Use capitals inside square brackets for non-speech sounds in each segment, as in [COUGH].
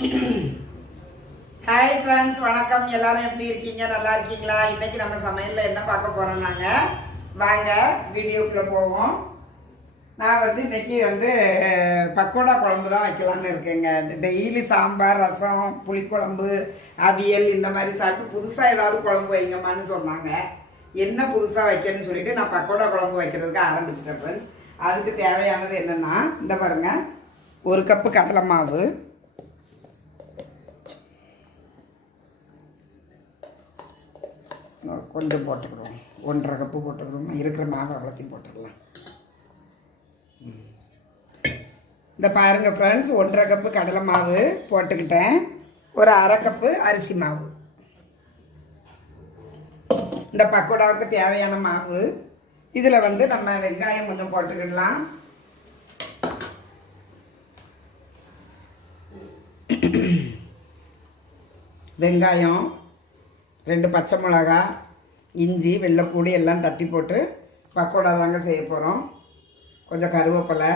Hi friends வணக்கம். எல்லாரும் எப்படி இருக்கீங்க? நல்லா இருக்கீங்களா? இன்னைக்கு நம்ம சமையலில் என்ன பார்க்க போறோம் நாங்கள் வாங்க வீடியோக்குள்ளே போவோம். நான் வந்து இன்னைக்கு வந்து பக்கோடா குழம்பு தான் வைக்கலான்னு இருக்கேங்க. டெய்லி சாம்பார் ரசம் புளிக்குழம்பு அவியல் இந்த மாதிரி சாப்பிட்டு புதுசாக ஏதாவது குழம்பு வைங்கம்மான்னு சொன்னாங்க. என்ன புதுசாக வைக்கணும்னு சொல்லிட்டு நான் பக்கோடா குழம்பு வைக்கிறதுக்கு ஆரம்பிச்சிட்டேன் ஃப்ரெண்ட்ஸ் அதுக்கு தேவையானது என்னென்னா இந்த பாருங்க. ஒரு கப்பு கடலை மாவு கொஞ்சம் போட்டுக்கிடுவோம். ஒன்றரை கப்பு போட்டுக்கிடுவோம். இருக்கிற மாவு அவ்வளோத்தையும் போட்டுக்கலாம். இந்த பாருங்கள் ஃப்ரெண்ட்ஸ் ஒன்றரை கப்பு கடலை மாவு போட்டுக்கிட்டேன். ஒரு அரை கப்பு அரிசி மாவு. இந்த பக்கோடாவுக்கு தேவையான மாவு. இதில் வந்து நம்ம வெங்காயம் கொஞ்சம் போட்டுக்கிடலாம். வெங்காயம் ரெண்டு பச்சை மிளகா இஞ்சி வெள்ளைப்பூடி எல்லாம் தட்டி போட்டு பக்கோடா தாங்க செய்ய போகிறோம் கொஞ்சம் கருவேப்பிலை.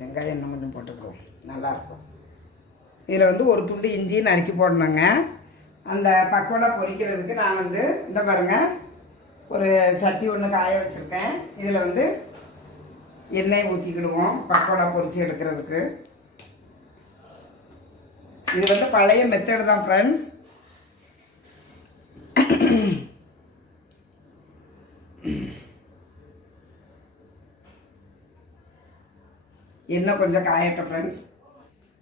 வெங்காயம் இன்னும் கொஞ்சம் போட்டுக்குவோம் நல்லாயிருக்கும் இதில் வந்து ஒரு துண்டு இஞ்சி நறுக்கி போடணுங்க. அந்த பக்கோடா பொரிக்கிறதுக்கு நான் வந்து இந்த பாருங்க ஒரு சட்டி ஒன்று காய வச்சுருக்கேன். இதில் வந்து எண்ணெய் ஊற்றிக்கிடுவோம் பக்கோடா பொரிச்சு எடுக்கிறதுக்கு. இது வந்து பழைய மெத்தடு தான் ஃப்ரெண்ட்ஸ் என்ன கொஞ்சம் காயட்டும் ஃப்ரெண்ட்ஸ்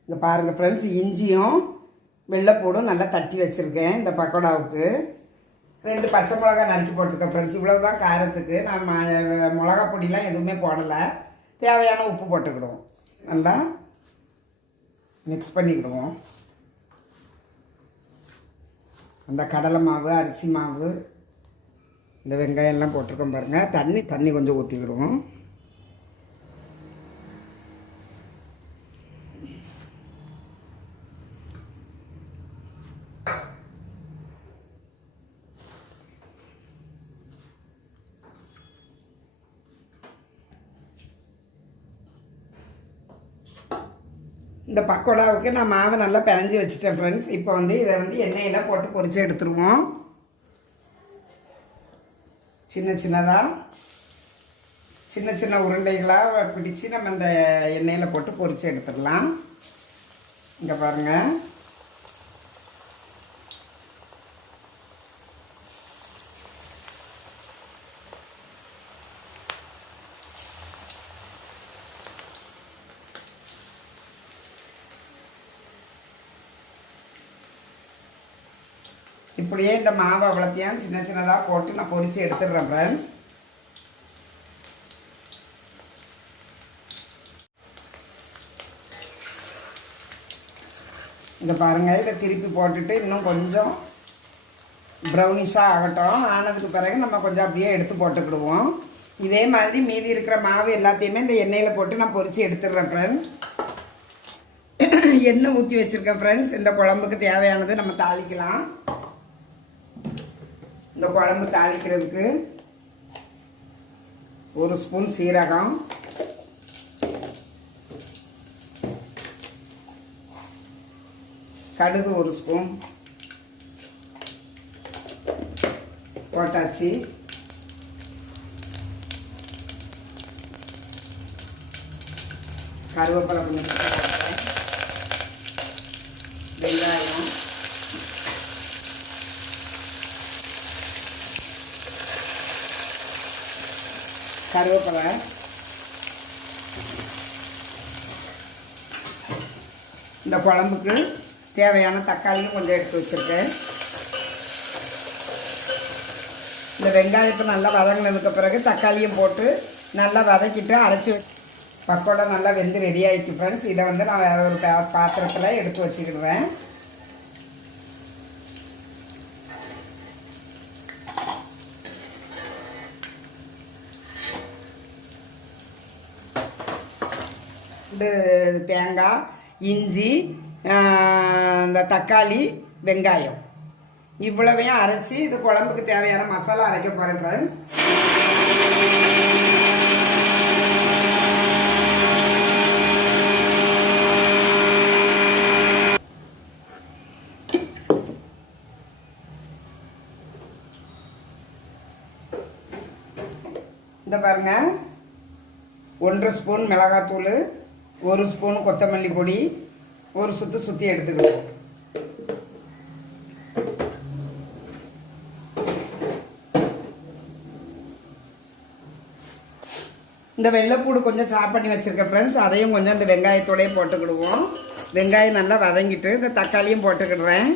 இங்கே பாருங்கள் ஃப்ரெண்ட்ஸ் இஞ்சியும் வெள்ளைப்பூடும் நல்லா தட்டி வச்சுருக்கேன் இந்த பக்கோடாவுக்கு. ரெண்டு பச்சை மிளகா நறுக்கி போட்டிருக்கேன் ஃப்ரெண்ட்ஸ் இவ்வளோ தான் காரத்துக்கு. நான் ம- மிளகா பொடிலாம் எதுவுமே போடலை. தேவையான உப்பு போட்டுக்கிடுவோம். நல்லா மிக்ஸ் பண்ணிக்கிடுவோம். அந்த கடலை மாவு அரிசி மாவு இந்த வெங்காயம் எல்லாம் போட்டிருக்கோம் பாருங்கள் தண்ணி தண்ணி கொஞ்சம் ஊற்றிக்கிடுவோம் இந்த பக்கோடாவுக்கு நான் மாவை நல்லா பிணைஞ்சி வச்சுட்டேன் ஃப்ரெண்ட்ஸ் இப்போ வந்து இதை வந்து எண்ணெயில் போட்டு பொறிச்சு எடுத்துருவோம். சின்ன சின்னதாக சின்ன சின்ன உருண்டைகளாக பிடிச்சு நம்ம இந்த எண்ணெயில் போட்டு பொறிச்சு எடுத்துடலாம். இங்கே பாருங்கள் இப்படியே இந்த மாவு அவ்வளோத்தையும் சின்ன சின்னதாக போட்டு நான் பொறிச்சு எடுத்துடுறேன் ஃப்ரெண்ட்ஸ் இதை பாருங்கள் இதை திருப்பி போட்டுட்டு இன்னும் கொஞ்சம் ப்ரௌனிஷாக ஆகட்டும். ஆனதுக்கு பிறகு நம்ம கொஞ்சம் அப்படியே எடுத்து போட்டுக்கிடுவோம். இதே மாதிரி மீதி இருக்கிற மாவு எல்லாத்தையுமே இந்த எண்ணெயில் போட்டு நான் பொறிச்சு எடுத்துடுறேன் ஃப்ரெண்ட்ஸ் எண்ணெய் ஊற்றி வச்சுருக்கேன் ஃப்ரெண்ட்ஸ் இந்த குழம்புக்கு தேவையானது நம்ம தாளிக்கலாம். இந்த குழம்பு தாளிக்கிறதுக்கு ஒரு ஸ்பூன் சீரகம். கடுகு ஒரு ஸ்பூன் போட்டாச்சு. கருவேப்பிலை கொஞ்சம் வெங்காயம். கருவேப்பிலை. இந்த குழம்புக்கு தேவையான தக்காளியும் கொஞ்சம் எடுத்து வச்சுருக்கேன். இந்த வெங்காயத்தை நல்லா வதங்கினதுக்கு பிறகு தக்காளியும் போட்டு நல்லா வதக்கிட்டு அரைச்சி வச்சு பக்கோடா நல்லா வெந்து ரெடி ஆகிட்டு ஃப்ரெண்ட்ஸ் இதை வந்து நான் வேறு ஒரு பாத்திரத்தில் எடுத்து வச்சுக்கிடுவேன். ரெண்டு தேங்காய் இஞ்சி இந்த தக்காளி வெங்காயம். இவ்வளவையும் அரைச்சி இது குழம்புக்கு தேவையான மசாலா அரைக்க போகிறேன் ஃப்ரெண்ட்ஸ் இந்த பாருங்க. ஒன்றரை ஸ்பூன் மிளகாத்தூள் ஒரு ஸ்பூன் கொத்தமல்லி பொடி ஒரு சுத்து சுற்றி எடுத்துக்கணும். இந்த வெள்ளைப்பூடு கொஞ்சம் சாப் பண்ணி வச்சுருக்கேன் ஃப்ரெண்ட்ஸ் அதையும் கொஞ்சம் இந்த வெங்காயத்தோடய போட்டுக்கிடுவோம். வெங்காயம் நல்லா வதங்கிட்டு இந்த தக்காளியும் போட்டுக்கிடுறேன்.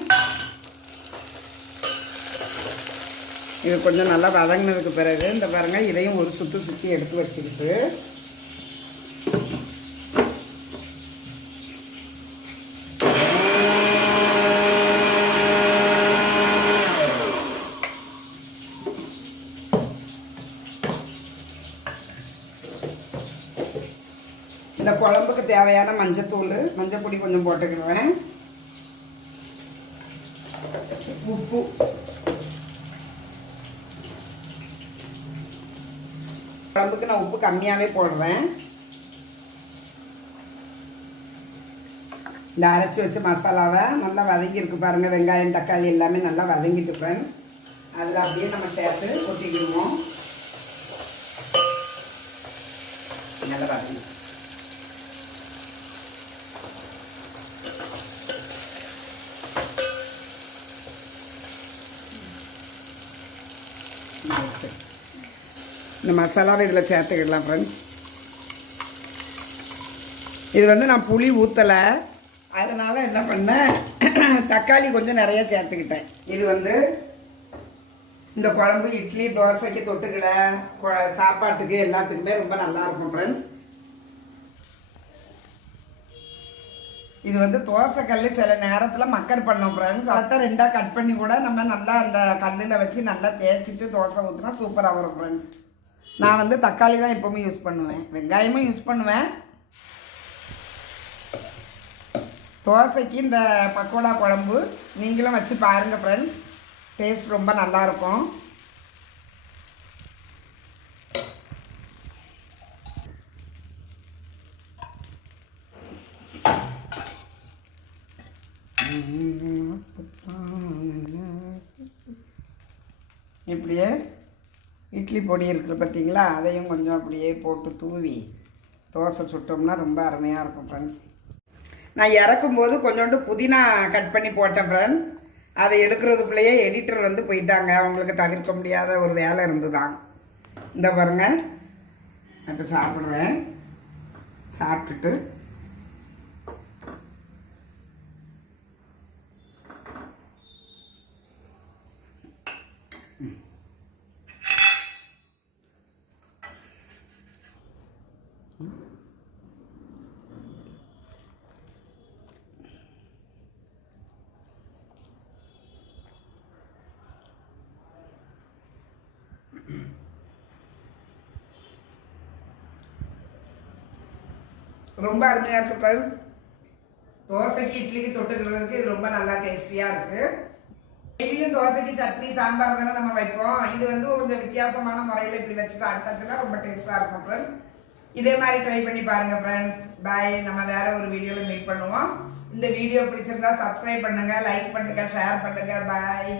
இது கொஞ்சம் நல்லா வதங்கினதுக்கு பிறகு இந்த பாருங்க இதையும் ஒரு சுற்று சுற்றி எடுத்து வச்சுக்கிட்டு இந்த குழம்புக்கு தேவையான மஞ்சத்தூள் மஞ்சள் பொடி கொஞ்சம் போட்டுக்கிடுவேன். உப்பு. குழம்புக்கு நான் உப்பு கம்மியாகவே போடுறேன் இந்த அரைச்சி வச்ச மசாலாவை நல்லா வதங்கியிருக்கு பாருங்கள் வெங்காயம் தக்காளி எல்லாமே நல்லா வதங்கிட்டு அதில் அப்படியே நம்ம சேர்த்து கொட்டிக்கிடுவோம். நல்லா வதங்கி இந்த மசாலாவை இதில் சேர்த்துக்கிடலாம் ஃப்ரெண்ட்ஸ் இது வந்து நான் புளி ஊற்றலை அதனால் என்ன பண்ணேன்? [CLEARS THROAT] தக்காளி கொஞ்சம் நிறைய சேர்த்துக்கிட்டேன். இது வந்து இந்த குழம்பு இட்லி தோசைக்கு தொட்டுக்கிட கொ- சாப்பாட்டுக்கு எல்லாத்துக்குமே ரொம்ப நல்லாயிருக்கும் ஃப்ரெண்ட்ஸ் இது வந்து தோசைக்கல் சில நேரத்தில் மக்கர் பண்ணோம் ஃப்ரெண்ட்ஸ் அதை ரெண்டாக கட் பண்ணி கூட நம்ம நல்லா அந்த கல்லில் வச்சு நல்லா தேய்ச்சிட்டு தோசை ஊற்றினா சூப்பராக வரும் ஃப்ரெண்ட்ஸ் நான் வந்து தக்காளி தான் எப்போவுமே யூஸ் பண்ணுவேன். வெங்காயமும் யூஸ் பண்ணுவேன். தோசைக்கு இந்த பக்கோடா குழம்பு நீங்களும் வச்சு பாருங்கள் ஃப்ரெண்ட்ஸ் டேஸ்ட் ரொம்ப நல்லாயிருக்கும் இப்படியே இட்லி பொடி இருக்குது பார்த்தீங்களா? அதையும் கொஞ்சம் அப்படியே போட்டு தூவி தோசை சுட்டோம்னா ரொம்ப அருமையாக இருக்கும் ஃப்ரெண்ட்ஸ் நான் இறக்கும்போது கொஞ்சோண்டு புதினா கட் பண்ணி போட்டேன் ஃப்ரெண்ட்ஸ் அதை எடுக்கிறதுக்குள்ளேயே எடிட்டர் வந்து போயிட்டாங்க. அவங்களுக்கு தவிர்க்க முடியாத ஒரு வேலை இருந்துதான். இந்த பாருங்க. இப்போ சாப்பிட்றேன். சாப்பிட்டுட்டு ரொம்ப அருமையாக இருக்கு ஃப்ரெண்ட்ஸ் தோசைக்கு இட்லிக்கு தொட்டுக்கிறதுக்கு இது ரொம்ப நல்லா டேஸ்டியாக இருக்கு. டெய்லியும் தோசைக்கு சட்னி சாம்பார் தானே நம்ம வைப்போம். இது வந்து கொஞ்சம் வித்தியாசமான முறையில் இப்படி வச்சு சாப்பிட்டாச்சுன்னா ரொம்ப டேஸ்ட்டாக இருக்கும் ஃப்ரெண்ட்ஸ் இதே மாதிரி ட்ரை பண்ணி பாருங்க ஃப்ரெண்ட்ஸ் பாய் நம்ம வேற ஒரு வீடியோவில் மீட் பண்ணுவோம். இந்த வீடியோ பிடிச்சிருந்தா சப்ஸ்கிரைப் பண்ணுங்க லைக் பண்ணுங்க ஷேர் பண்ணுங்க. பாய்